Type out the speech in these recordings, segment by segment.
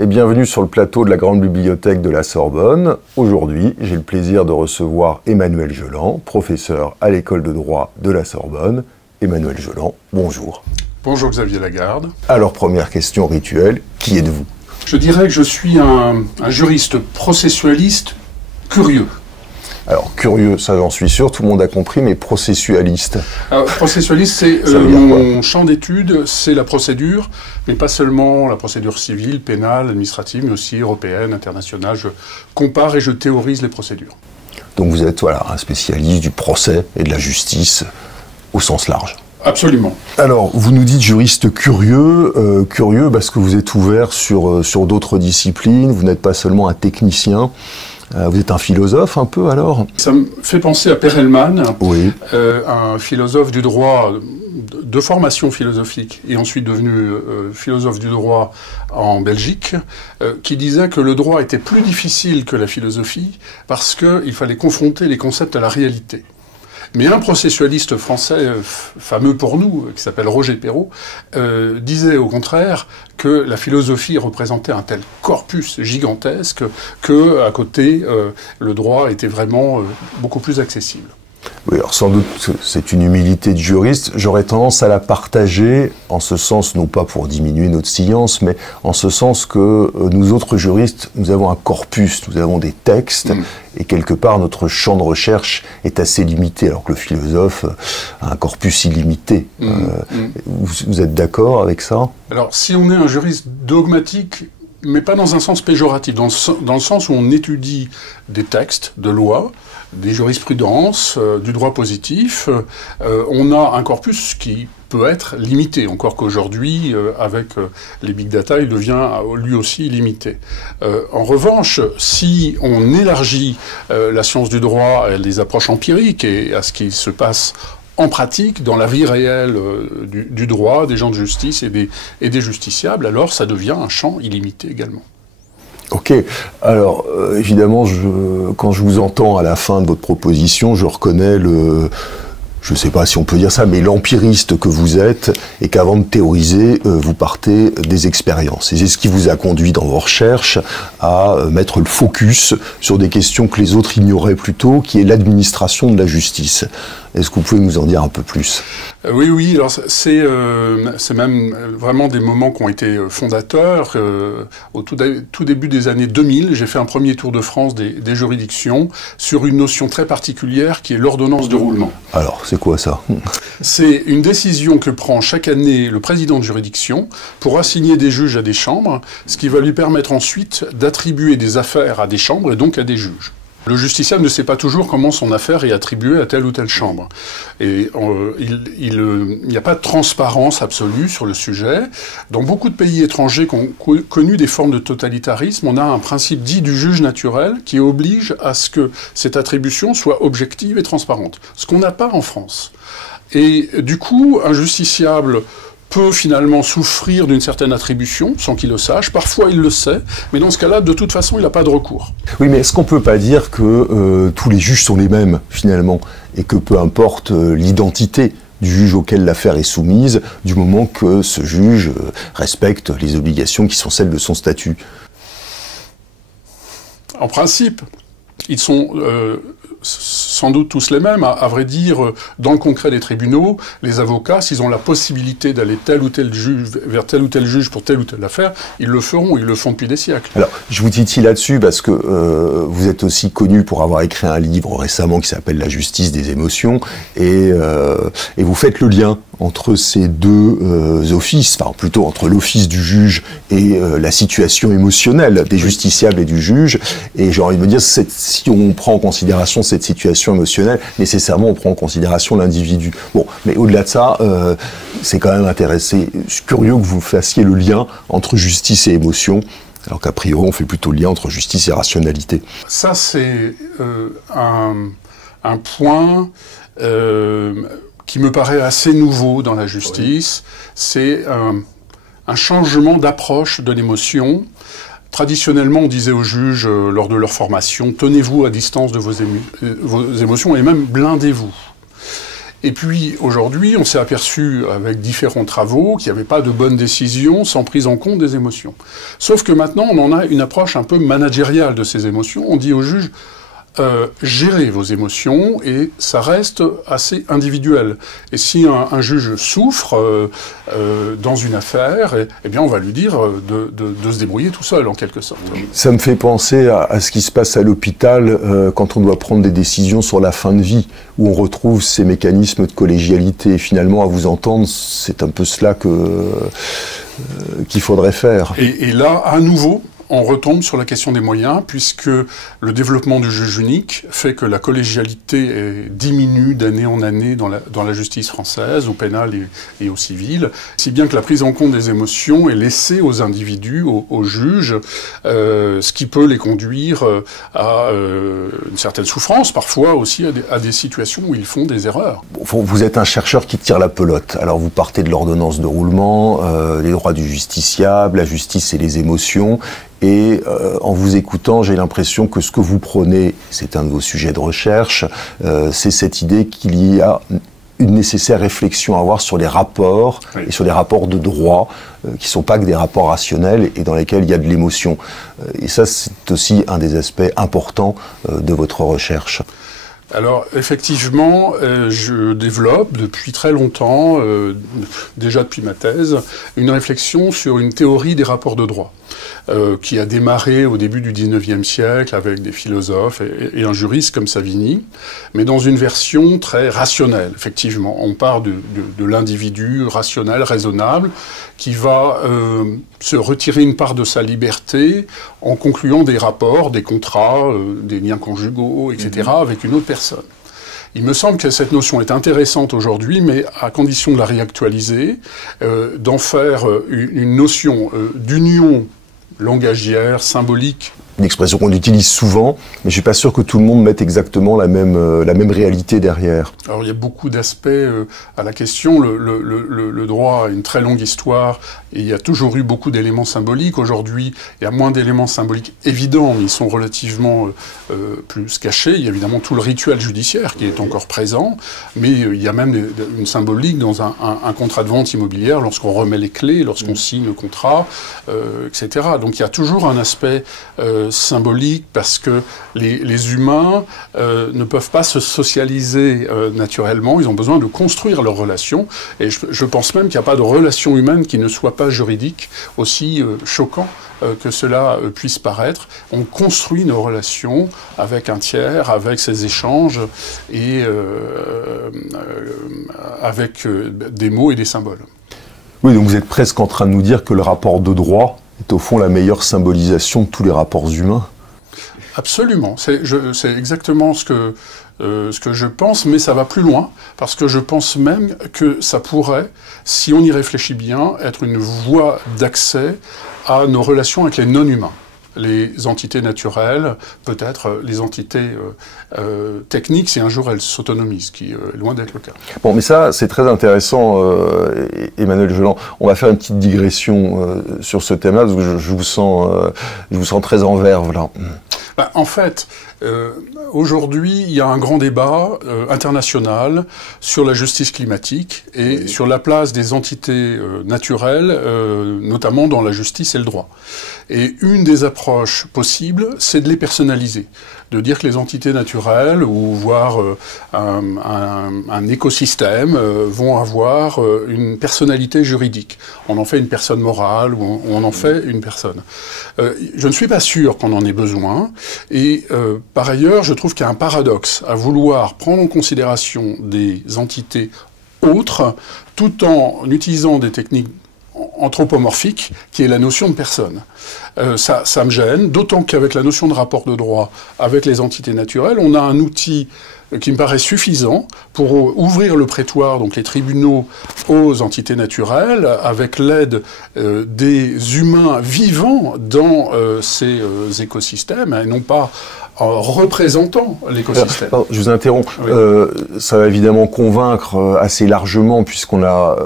et bienvenue sur le plateau de la Grande Bibliothèque de la Sorbonne. Aujourd'hui, j'ai le plaisir de recevoir Emmanuel Joland, professeur à l'école de droit de la Sorbonne. Emmanuel Joland, bonjour. Bonjour Xavier Lagarde. Alors, première question rituelle, qui êtes-vous? Je dirais que je suis un juriste processualiste curieux. Alors, curieux, ça j'en suis sûr, tout le monde a compris, mais processualiste. Processualiste, c'est mon champ d'étude, c'est la procédure, mais pas seulement la procédure civile, pénale, administrative, mais aussi européenne, internationale. Je compare et je théorise les procédures. Donc vous êtes un spécialiste du procès et de la justice au sens large. Absolument. Alors, vous nous dites juriste curieux, curieux parce que vous êtes ouvert sur d'autres disciplines, vous n'êtes pas seulement un technicien. Vous êtes un philosophe un peu alors? Ça me fait penser à Perelman, oui. Un philosophe du droit de formation philosophique et ensuite devenu philosophe du droit en Belgique, qui disait que le droit était plus difficile que la philosophie parce qu'il fallait confronter les concepts à la réalité. Mais un processualiste français fameux pour nous, qui s'appelle Roger Perrault, disait au contraire que la philosophie représentait un tel corpus gigantesque que, à côté, le droit était vraiment beaucoup plus accessible. Oui, alors sans doute c'est une humilité de juriste. J'aurais tendance à la partager en ce sens, non pas pour diminuer notre science, mais en ce sens que nous autres juristes, nous avons un corpus, nous avons des textes, et quelque part notre champ de recherche est assez limité, alors que le philosophe a un corpus illimité. Vous êtes d'accord avec ça? Alors, si on est un juriste dogmatique, mais pas dans un sens péjoratif, dans le sens où on étudie des textes de loi, des jurisprudences, du droit positif, on a un corpus qui peut être limité, encore qu'aujourd'hui, avec les big data, il devient lui aussi limité. En revanche, si on élargit la science du droit à des approches empiriques et à ce qui se passe en pratique, dans la vie réelle du droit, des gens de justice et des justiciables, alors ça devient un champ illimité également. Ok, alors évidemment, quand je vous entends à la fin de votre proposition, je reconnais je ne sais pas si on peut dire ça, mais l'empiriste que vous êtes, et qu'avant de théoriser, vous partez des expériences. Et c'est ce qui vous a conduit dans vos recherches à mettre le focus sur des questions que les autres ignoraient plutôt, qui est l'administration de la justice. Est-ce que vous pouvez nous en dire un peu plus? Oui, alors c'est même vraiment des moments qui ont été fondateurs. Au tout début des années 2000, j'ai fait un premier tour de France des juridictions sur une notion très particulière qui est l'ordonnance de roulement. Alors, c'est quoi ça? C'est une décision que prend chaque année le président de juridiction pour assigner des juges à des chambres, ce qui va lui permettre ensuite d'attribuer des affaires à des chambres et donc à des juges. Le justiciable ne sait pas toujours comment son affaire est attribuée à telle ou telle chambre. Et il n'y a pas de transparence absolue sur le sujet. Dans beaucoup de pays étrangers qui ont connu des formes de totalitarisme, on a un principe dit du juge naturel qui oblige à ce que cette attribution soit objective et transparente. Ce qu'on n'a pas en France. Et du coup, un justiciable peut finalement souffrir d'une certaine attribution, sans qu'il le sache. Parfois, il le sait, mais dans ce cas-là, de toute façon, il n'a pas de recours. Oui, mais est-ce qu'on ne peut pas dire que tous les juges sont les mêmes, finalement, et que peu importe l'identité du juge auquel l'affaire est soumise, du moment que ce juge respecte les obligations qui sont celles de son statut? En principe, ils sont sans doute tous les mêmes. À vrai dire, dans le concret des tribunaux, les avocats, s'ils ont la possibilité d'aller vers tel ou tel juge pour telle ou telle affaire, ils le feront, ils le font depuis des siècles. Alors, je vous titille là-dessus parce que vous êtes aussi connu pour avoir écrit un livre récemment qui s'appelle La justice des émotions, et vous faites le lien entre ces deux offices, enfin plutôt entre l'office du juge et la situation émotionnelle des justiciables et du juge. Et j'ai envie de me dire, si on prend en considération cette situation émotionnelle, nécessairement on prend en considération l'individu. Bon, mais au-delà de ça, c'est quand même curieux que vous fassiez le lien entre justice et émotion, alors qu'a priori on fait plutôt le lien entre justice et rationalité. Ça, c'est un point qui me paraît assez nouveau dans la justice. Oui. C'est un changement d'approche de l'émotion. Traditionnellement, on disait aux juges, lors de leur formation, tenez-vous à distance de vos émotions et même blindez-vous. Et puis aujourd'hui, on s'est aperçu avec différents travaux qu'il n'y avait pas de bonne décision sans prise en compte des émotions. Sauf que maintenant, on en a une approche un peu managériale de ces émotions. On dit au juge, gérez vos émotions et ça reste assez individuel. Et si un juge souffre dans une affaire, eh bien on va lui dire de se débrouiller tout seul en quelque sorte. Ça me fait penser à ce qui se passe à l'hôpital quand on doit prendre des décisions sur la fin de vie, où on retrouve ces mécanismes de collégialité. Et finalement, à vous entendre, c'est un peu cela qu'il faudrait faire. Et là, à nouveau, on retombe sur la question des moyens, puisque le développement du juge unique fait que la collégialité diminue d'année en année dans la justice française, au pénal et au civil, si bien que la prise en compte des émotions est laissée aux individus, aux juges, ce qui peut les conduire à une certaine souffrance, parfois aussi à des situations où ils font des erreurs. Vous êtes un chercheur qui tire la pelote. Alors vous partez de l'ordonnance de roulement, les droits du justiciable, la justice et les émotions. Et en vous écoutant, j'ai l'impression que ce que vous prenez, c'est un de vos sujets de recherche, c'est cette idée qu'il y a une nécessaire réflexion à avoir sur les rapports, oui, et sur les rapports de droit, qui ne sont pas que des rapports rationnels et dans lesquels il y a de l'émotion. Et ça, c'est aussi un des aspects importants de votre recherche. Alors, effectivement, je développe depuis très longtemps, déjà depuis ma thèse, une réflexion sur une théorie des rapports de droit, qui a démarré au début du XIXe siècle avec des philosophes et un juriste comme Savigny, mais dans une version très rationnelle, effectivement. On part de l'individu rationnel, raisonnable, qui va se retirer une part de sa liberté en concluant des rapports, des contrats, des liens conjugaux, etc., avec une autre personne. Il me semble que cette notion est intéressante aujourd'hui, mais à condition de la réactualiser, d'en faire une notion d'union langagière, symbolique. Une expression qu'on utilise souvent, mais je ne suis pas sûr que tout le monde mette exactement la même réalité derrière. Alors il y a beaucoup d'aspects à la question. Le droit a une très longue histoire et il y a toujours eu beaucoup d'éléments symboliques. Aujourd'hui, il y a moins d'éléments symboliques évidents, mais ils sont relativement plus cachés. Il y a évidemment tout le rituel judiciaire qui est encore présent, mais il y a même une symbolique dans un contrat de vente immobilière lorsqu'on remet les clés, lorsqu'on signe le contrat, etc. Donc il y a toujours un aspect symbolique parce que les humains ne peuvent pas se socialiser naturellement, ils ont besoin de construire leurs relations et je pense même qu'il n'y a pas de relation humaine qui ne soit pas juridique, aussi choquant que cela puisse paraître. On construit nos relations avec un tiers, avec ses échanges et avec des mots et des symboles. Oui, donc vous êtes presque en train de nous dire que le rapport de droit est au fond la meilleure symbolisation de tous les rapports humains. Absolument, c'est exactement ce que je pense, mais ça va plus loin, parce que je pense même que ça pourrait, si on y réfléchit bien, être une voie d'accès à nos relations avec les non-humains. Les entités naturelles, peut-être les entités techniques, si un jour elles s'autonomisent, ce qui est loin d'être le cas. Bon, mais ça, c'est très intéressant, Emmanuel Geland. On va faire une petite digression sur ce thème-là, parce que je vous sens très en verve, là. Ben, en fait, aujourd'hui, il y a un grand débat international sur la justice climatique et sur la place des entités naturelles, notamment dans la justice et le droit. Et une des approches possibles, c'est de les personnaliser, de dire que les entités naturelles, ou voire un écosystème, vont avoir une personnalité juridique. On en fait une personne morale, ou on en fait une personne. Je ne suis pas sûr qu'on en ait besoin, et par ailleurs, je trouve qu'il y a un paradoxe à vouloir prendre en considération des entités autres, tout en utilisant des techniques anthropomorphique, qui est la notion de personne. Ça me gêne, d'autant qu'avec la notion de rapport de droit avec les entités naturelles, on a un outil qui me paraît suffisant pour ouvrir le prétoire, donc les tribunaux, aux entités naturelles, avec l'aide des humains vivant dans ces écosystèmes, et non pas en représentant l'écosystème. Je vous interromps. Oui. Ça va évidemment convaincre assez largement, puisqu'on a,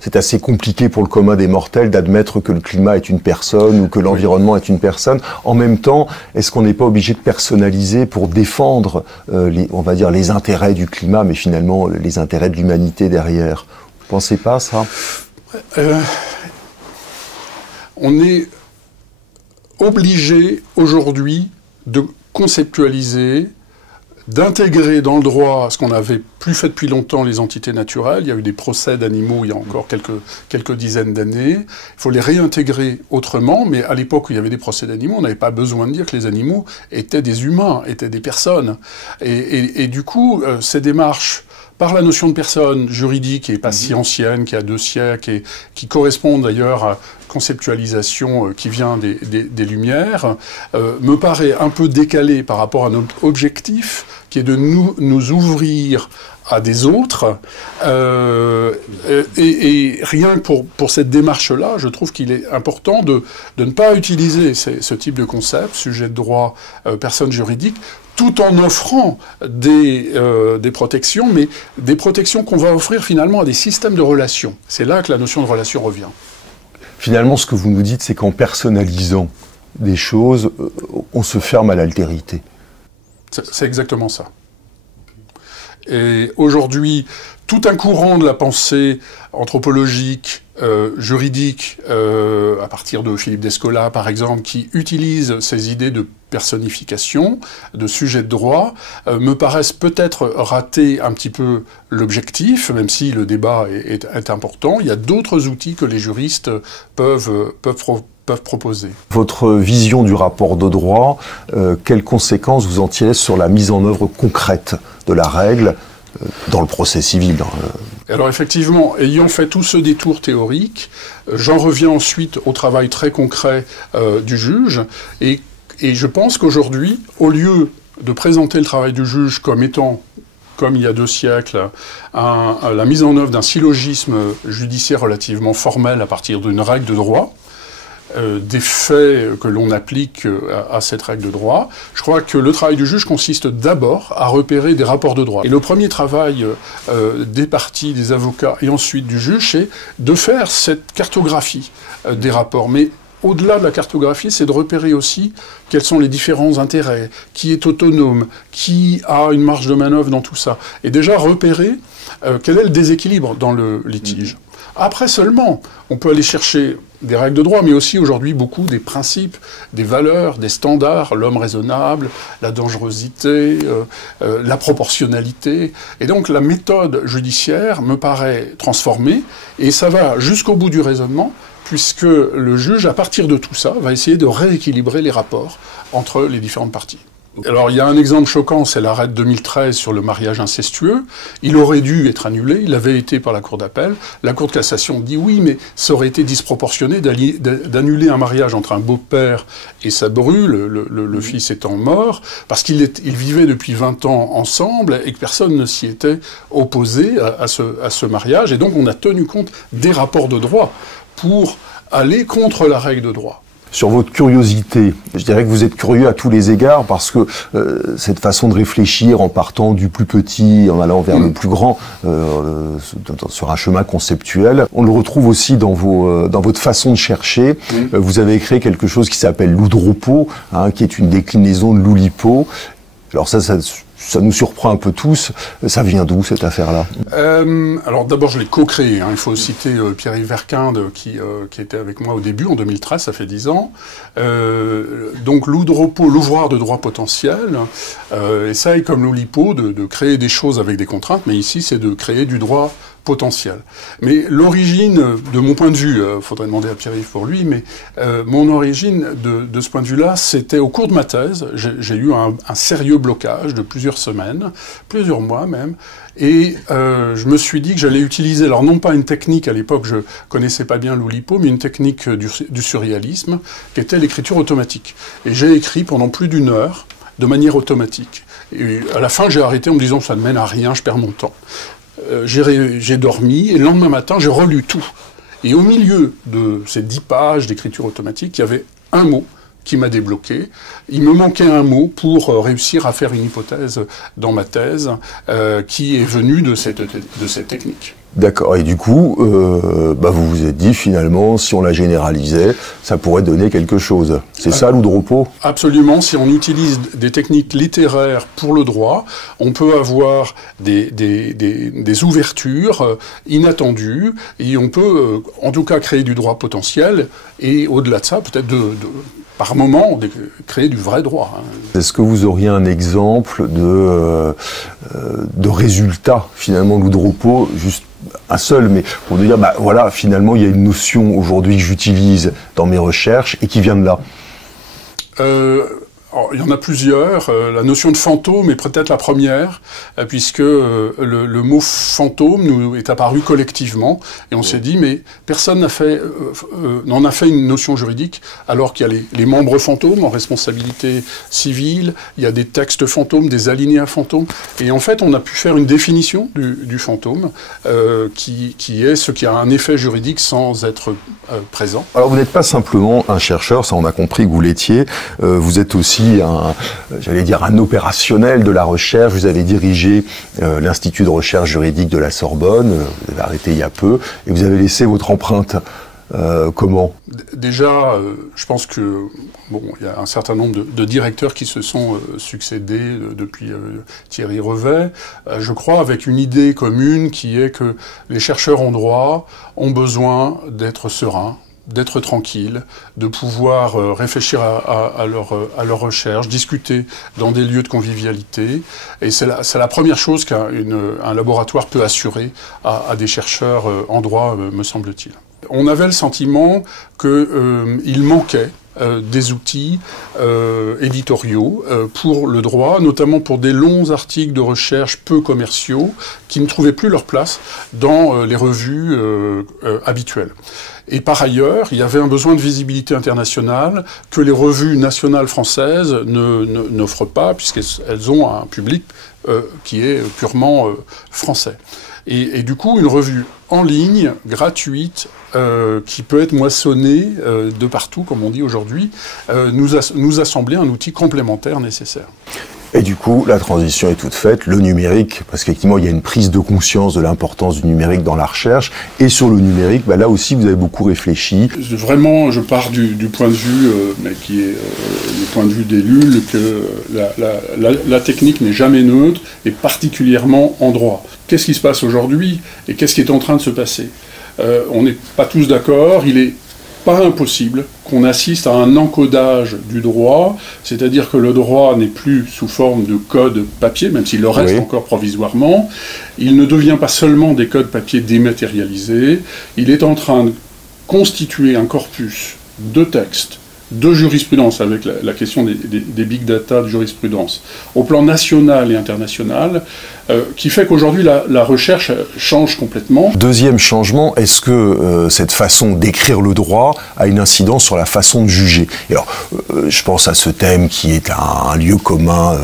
c'est assez compliqué pour le commun des mortels d'admettre que le climat est une personne ou que l'environnement est une personne. En même temps, est-ce qu'on n'est pas obligé de personnaliser pour défendre, on va dire, les intérêts du climat, mais finalement les intérêts de l'humanité derrière? Vous ne pensez pas ça? On est obligé aujourd'hui de conceptualiser, d'intégrer dans le droit ce qu'on n'avait plus fait depuis longtemps, les entités naturelles. Il y a eu des procès d'animaux il y a encore quelques dizaines d'années. Il faut les réintégrer autrement, mais à l'époque où il y avait des procès d'animaux, on n'avait pas besoin de dire que les animaux étaient des humains, étaient des personnes. Et du coup, ces démarches, par la notion de personne juridique, qui n'est pas si ancienne, qui a 2 siècles, et qui correspond d'ailleurs à conceptualisation qui vient des Lumières, me paraît un peu décalé par rapport à notre objectif, qui est de nous ouvrir à des autres. Et rien que pour cette démarche-là, je trouve qu'il est important de ne pas utiliser ce type de concept, sujet de droit, personne juridique, tout en offrant des protections, mais des protections qu'on va offrir finalement à des systèmes de relations. C'est là que la notion de relation revient. Finalement, ce que vous nous dites, c'est qu'en personnalisant des choses, on se ferme à l'altérité. C'est exactement ça. Et aujourd'hui, tout un courant de la pensée anthropologique, juridique, à partir de Philippe Descola par exemple, qui utilise ces idées de personnification, de sujet de droit, me paraissent peut-être rater un petit peu l'objectif, même si le débat est important. Il y a d'autres outils que les juristes peuvent proposer. Votre vision du rapport de droit, quelles conséquences vous en tirez sur la mise en œuvre concrète de la règle dans le procès civil? Alors effectivement, ayant fait tout ce détour théorique, j'en reviens ensuite au travail très concret du juge, et je pense qu'aujourd'hui, au lieu de présenter le travail du juge comme étant, comme il y a 2 siècles, la mise en œuvre d'un syllogisme judiciaire relativement formel à partir d'une règle de droit, des faits que l'on applique à cette règle de droit, je crois que le travail du juge consiste d'abord à repérer des rapports de droit. Et le premier travail des parties, des avocats et ensuite du juge, c'est de faire cette cartographie des rapports. Mais au-delà de la cartographie, c'est de repérer aussi quels sont les différents intérêts, qui est autonome, qui a une marge de manœuvre dans tout ça. Et déjà repérer quel est le déséquilibre dans le litige. Après seulement, on peut aller chercher des règles de droit, mais aussi aujourd'hui beaucoup des principes, des valeurs, des standards, l'homme raisonnable, la dangerosité, la proportionnalité. Et donc la méthode judiciaire me paraît transformée, et ça va jusqu'au bout du raisonnement, puisque le juge, à partir de tout ça, va essayer de rééquilibrer les rapports entre les différentes parties. Alors, il y a un exemple choquant, c'est l'arrêt de 2013 sur le mariage incestueux. Il aurait dû être annulé, il avait été par la Cour d'appel. La Cour de cassation dit oui, mais ça aurait été disproportionné d'annuler un mariage entre un beau-père et sa bru, le fils étant mort, parce qu'ils vivaient depuis 20 ans ensemble et que personne ne s'y était opposé à ce mariage. Et donc, on a tenu compte des rapports de droit pour aller contre la règle de droit. Sur votre curiosité, je dirais que vous êtes curieux à tous les égards parce que cette façon de réfléchir en partant du plus petit, en allant vers le plus grand, sur un chemin conceptuel, on le retrouve aussi dans votre façon de chercher. Vous avez créé quelque chose qui s'appelle l'Oudropo, qui est une déclinaison de l'Oulipo. Alors ça nous surprend un peu tous. Ça vient d'où, cette affaire-là? Alors d'abord, je l'ai co-créé. Il faut citer Pierre-Yves Verquinde, qui était avec moi au début, en 2013, ça fait 10 ans. Donc l'Oudropo, l'ouvroir de droit potentiel, essaye, comme l'Oulipo, de créer des choses avec des contraintes, mais ici, c'est de créer du droit potentiel. Mais l'origine, de mon point de vue, faudrait demander à Pierre-Yves pour lui, mais mon origine de ce point de vue-là, c'était au cours de ma thèse. J'ai eu un sérieux blocage de plusieurs semaines, plusieurs mois même, et je me suis dit que j'allais utiliser, alors non pas une technique, à l'époque je connaissais pas bien l'Oulipo, mais une technique du surréalisme, qui était l'écriture automatique. Et j'ai écrit pendant plus d'1 heure, de manière automatique. Et à la fin, j'ai arrêté en me disant, ça ne mène à rien, je perds mon temps. J'ai dormi, et le lendemain matin, j'ai relu tout. Et au milieu de ces 10 pages d'écriture automatique, il y avait un mot qui m'a débloqué. Il me manquait un mot pour réussir à faire une hypothèse dans ma thèse qui est venue de cette technique. D'accord. Et du coup, vous vous êtes dit finalement, si on la généralisait, ça pourrait donner quelque chose. C'est ça l'oudropo ? Absolument. Si on utilise des techniques littéraires pour le droit, on peut avoir des ouvertures inattendues et on peut, en tout cas, créer du droit potentiel et au-delà de ça, peut-être par moment, créer du vrai droit. Est-ce que vous auriez un exemple de résultat finalement de l'oudropo, juste un seul, mais pour nous dire, voilà, finalement, il y a une notion aujourd'hui que j'utilise dans mes recherches et qui vient de là. Il y en a plusieurs. La notion de fantôme est peut-être la première, puisque le mot fantôme nous est apparu collectivement, et on s'est dit, mais personne n'en a fait une notion juridique, alors qu'il y a les membres fantômes en responsabilité civile, il y a des textes fantômes, des alinéas fantômes, et en fait, on a pu faire une définition du fantôme, qui est ce qui a un effet juridique sans être présent. Alors, vous n'êtes pas simplement un chercheur, ça on a compris que vous l'étiez, vous êtes aussi un opérationnel de la recherche. Vous avez dirigé l'Institut de recherche juridique de la Sorbonne, vous avez arrêté il y a peu, et vous avez laissé votre empreinte. Comment ? Déjà, je pense que il y a un certain nombre de directeurs qui se sont succédés depuis Thierry Revet, je crois avec une idée commune qui est que les chercheurs en droit ont besoin d'être sereins, d'être tranquilles, de pouvoir réfléchir à leur recherche, discuter dans des lieux de convivialité. Et c'est la première chose qu'un laboratoire peut assurer à des chercheurs en droit, me semble-t-il. On avait le sentiment qu'il manquait des outils éditoriaux pour le droit, notamment pour des longs articles de recherche peu commerciaux qui ne trouvaient plus leur place dans les revues habituelles. Et par ailleurs, il y avait un besoin de visibilité internationale que les revues nationales françaises n'offrent pas, puisqu'elles ont un public qui est purement français. Et du coup, une revue en ligne, gratuite, qui peut être moissonnée de partout, comme on dit aujourd'hui, nous a semblé un outil complémentaire nécessaire. Et du coup, la transition est toute faite, le numérique, parce qu'effectivement, il y a une prise de conscience de l'importance du numérique dans la recherche, et sur le numérique, là aussi, vous avez beaucoup réfléchi. Vraiment, je pars du point de vue, mais qui est le point de vue d'élu, que la technique n'est jamais neutre, et particulièrement en droit. Qu'est-ce qui se passe aujourd'hui, et qu'est-ce qui est en train de se passer ? On n'est pas tous d'accord, il est pas impossible qu'on assiste à un encodage du droit, c'est-à-dire que le droit n'est plus sous forme de code papier, même s'il le reste encore provisoirement. Il ne devient pas seulement des codes papier dématérialisés, il est en train de constituer un corpus de textes, de jurisprudence, avec la question des big data de jurisprudence, au plan national et international, qui fait qu'aujourd'hui la recherche change complètement. Deuxième changement, est-ce que cette façon d'écrire le droit a une incidence sur la façon de juger ? Et alors, je pense à ce thème qui est un lieu commun,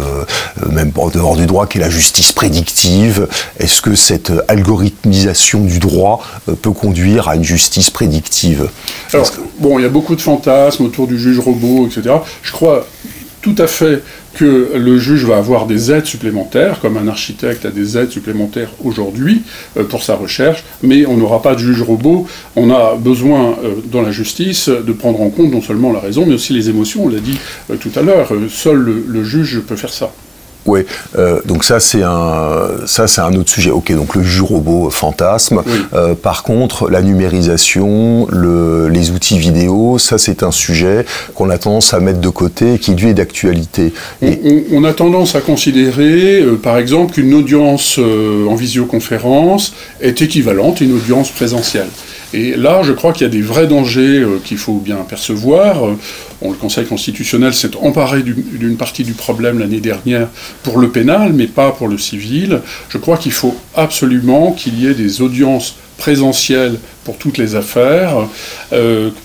même en dehors du droit, qui est la justice prédictive. Est-ce que cette algorithmisation du droit peut conduire à une justice prédictive ? Alors, il y a beaucoup de fantasmes autour du juge robot, etc. Je crois tout à fait que le juge va avoir des aides supplémentaires, comme un architecte a des aides supplémentaires aujourd'hui pour sa recherche, mais on n'aura pas de juge robot. On a besoin dans la justice de prendre en compte non seulement la raison, mais aussi les émotions, on l'a dit tout à l'heure. Seul le juge peut faire ça. Oui, donc ça c'est un autre sujet. Ok, donc le juge robot fantasme. Oui. Par contre, la numérisation, les outils vidéo, ça c'est un sujet qu'on a tendance à mettre de côté et qui lui est d'actualité. On a tendance à considérer, par exemple, qu'une audience en visioconférence est équivalente à une audience présentielle. Et là, je crois qu'il y a des vrais dangers qu'il faut bien percevoir. Le Conseil constitutionnel s'est emparé d'une partie du problème l'année dernière pour le pénal, mais pas pour le civil. Je crois qu'il faut absolument qu'il y ait des audiences présentielles pour toutes les affaires.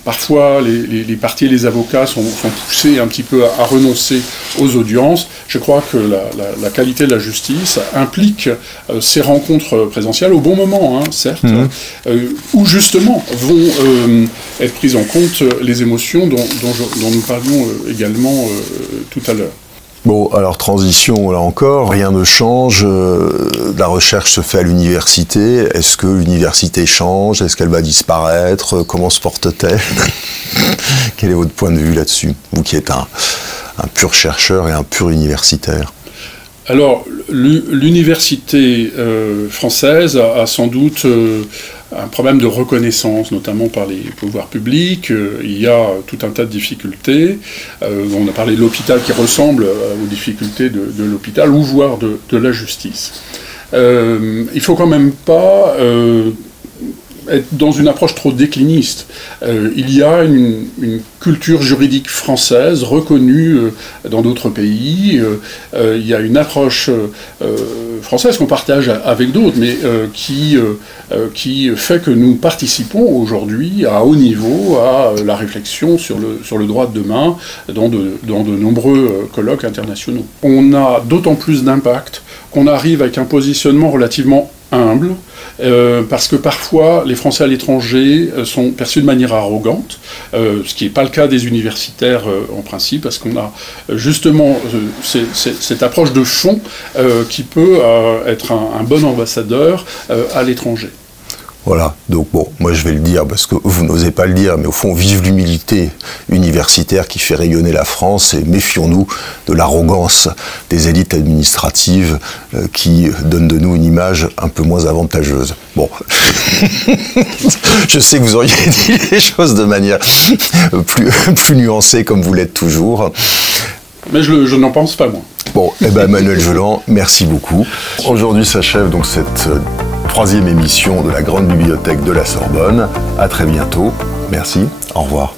Parfois, les parties et les avocats sont poussés un petit peu à renoncer aux audiences. Je crois que la qualité de la justice implique ces rencontres présentielles au bon moment, certes, où justement vont être prises en compte les émotions dont nous parlions également tout à l'heure. Bon, alors transition, là encore, rien ne change. La recherche se fait à l'université. Est-ce que l'université change? Est-ce qu'elle va disparaître? Comment se porte-t-elle? Quel est votre point de vue là-dessus, vous qui êtes un pur chercheur et un pur universitaire? Alors, l'université française a sans doute un problème de reconnaissance, notamment par les pouvoirs publics. Il y a tout un tas de difficultés. On a parlé de l'hôpital qui ressemble aux difficultés de l'hôpital, ou voire de la justice. Il ne faut quand même pas être dans une approche trop décliniste. Il y a une culture juridique française reconnue dans d'autres pays. Il y a une approche française qu'on partage avec d'autres, mais qui fait que nous participons aujourd'hui à haut niveau à la réflexion sur le droit de demain dans de nombreux colloques internationaux. On a d'autant plus d'impact qu'on arrive avec un positionnement relativement humble, parce que parfois les Français à l'étranger sont perçus de manière arrogante, ce qui n'est pas le cas des universitaires en principe, parce qu'on a justement cette approche de fond qui peut être un bon ambassadeur à l'étranger. Voilà, donc bon, moi je vais le dire parce que vous n'osez pas le dire, mais au fond, vive l'humilité universitaire qui fait rayonner la France, et méfions-nous de l'arrogance des élites administratives qui donnent de nous une image un peu moins avantageuse. Bon, je sais que vous auriez dit les choses de manière plus nuancée, comme vous l'êtes toujours. Mais je n'en pense pas moins. Bon, eh ben Manuel Joland, merci beaucoup. Aujourd'hui s'achève donc cette troisième émission de la Grande Bibliothèque de la Sorbonne. À très bientôt. Merci. Au revoir.